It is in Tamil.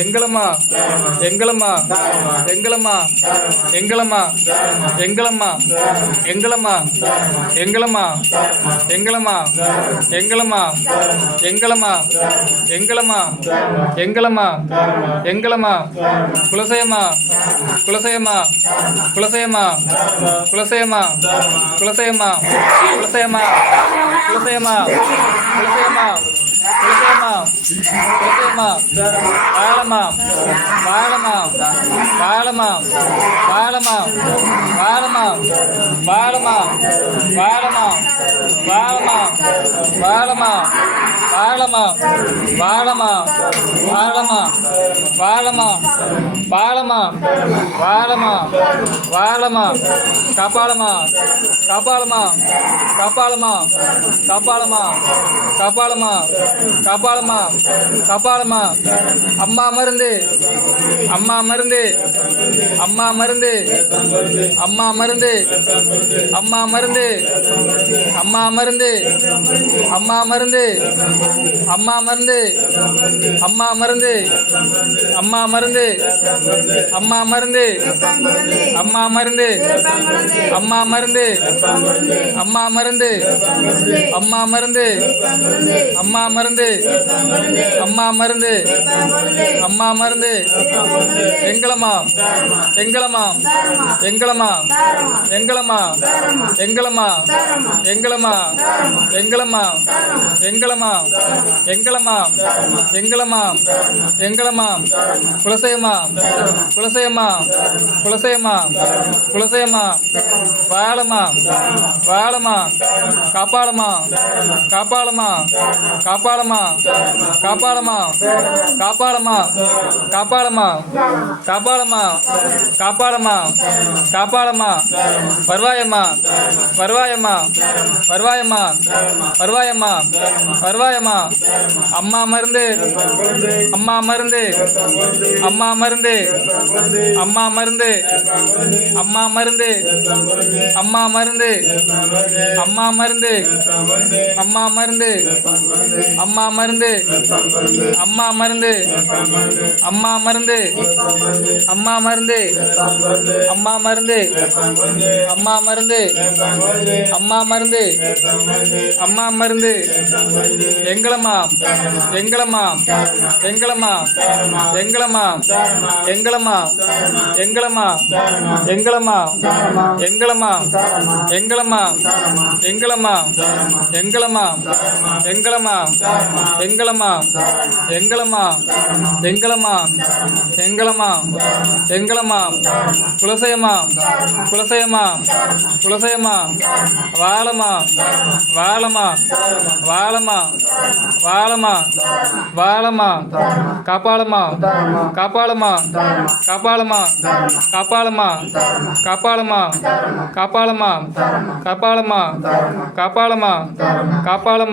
எங்களம்மா எங்களம்மா எங்களம்மா எங்களம்மா எங்களம்மா எங்களம்மா எங்களம்மா எங்களம்மா எங்களம்மா எங்களம்மா எங்களம்மா எங்களம்மா எங்களம்மா குலசையம்மா குலசையம்மா குலசையம்மா குலசையம்மா குலசையம்மா குலசையம்மா குலசையம்மா குலசையம்மா குலசையம்மா குலசையம்மா வாழம்மா வாழம்மா வாழம்மா வாழம்மா வாழம்மா வாழம்மா வாழம்மா வாழம்மா வாழம்மா வாழம்மா வாழம்மா வாழம்மா வாழம்மா வாழம்மா வாழம்மா வாழம்மா காப்பாளம்மா காப்பாளம்மா காப்பாளம்மா காப்பாளம்மா காப்பாளம்மா காப்பாளம்மா காப்பாளம்மா அம்மா மருந்து அம்மா மருந்து அம்மா மருந்து அம்மா மருந்து அம்மா மருந்து அம்மா மருந்து அம்மா மருந்து அம்மா மருந்து அம்மா மருந்து அம்மா மருந்து அம்மா மருந்து அம்மா மருந்து அம்மா மருந்து அம்மா மருந்து அம்மா மருந்து அம்மா மருந்து அம்மா மருந்து அம்மா மருந்து எங்களம்மா எங்களம்மா எங்களம்மா எங்களம்மா எங்களம்மா எங்களம்மா எங்களம்மா எங்களம்மா எங்களம்மா எங்களம்மா எங்களம்மா குலசையம்மா குலசையம்மா குலசையம்மா குலசையம்மா வாழம்மா வாழம்மா காப்பாளம்மா காப்பாளம்மா காப்பாளம்மா காப்பாளம்மா காப்பாளம்மா காப்பாளம்மா காப்பாளம்மா காப்பாளம்மா காப்பாளம்மா வருவாயம்மா வருவாயம்மா வருவாயம்மா வருவாயம்மா வருவாயம்மா அம்மா மருந்து அம்மா மருந்து அம்மா மருந்து அம்மா மருந்து அம்மா மருந்து அம்மா மருந்து அம்மா மருந்து அம்மா மருந்து அம்மா மருந்து அம்மா மருந்து அம்மா மருந்து அம்மா மருந்து அம்மா மருந்து அம்மா மருந்து அம்மா மருந்து அம்மா மருந்து எங்களம்மா எங்களம்மா எங்களம்மா எங்களம்மா எங்களம்மா எங்களம்மா எங்களம்மா எங்களம்மா எங்களம்மா எங்களம்மா எங்களம்மா எங்களம்மா எங்களம்மா எங்களம்மா எங்களம்மா எங்களம்மா எங்களம்மா குலசையம்மா குலசையம்மா குலசையம்மா வாழம்மா வாழம்மா வாழம்மா வாழம்மா வாழம்மா காப்பாளம்மா காப்பாளம்மா காப்பாளம்மா காப்பாளம்மா காப்பாளம்மா காப்பாளம்மா காப்பாளம்மா காப்பாளம்மா காப்பாளம்மா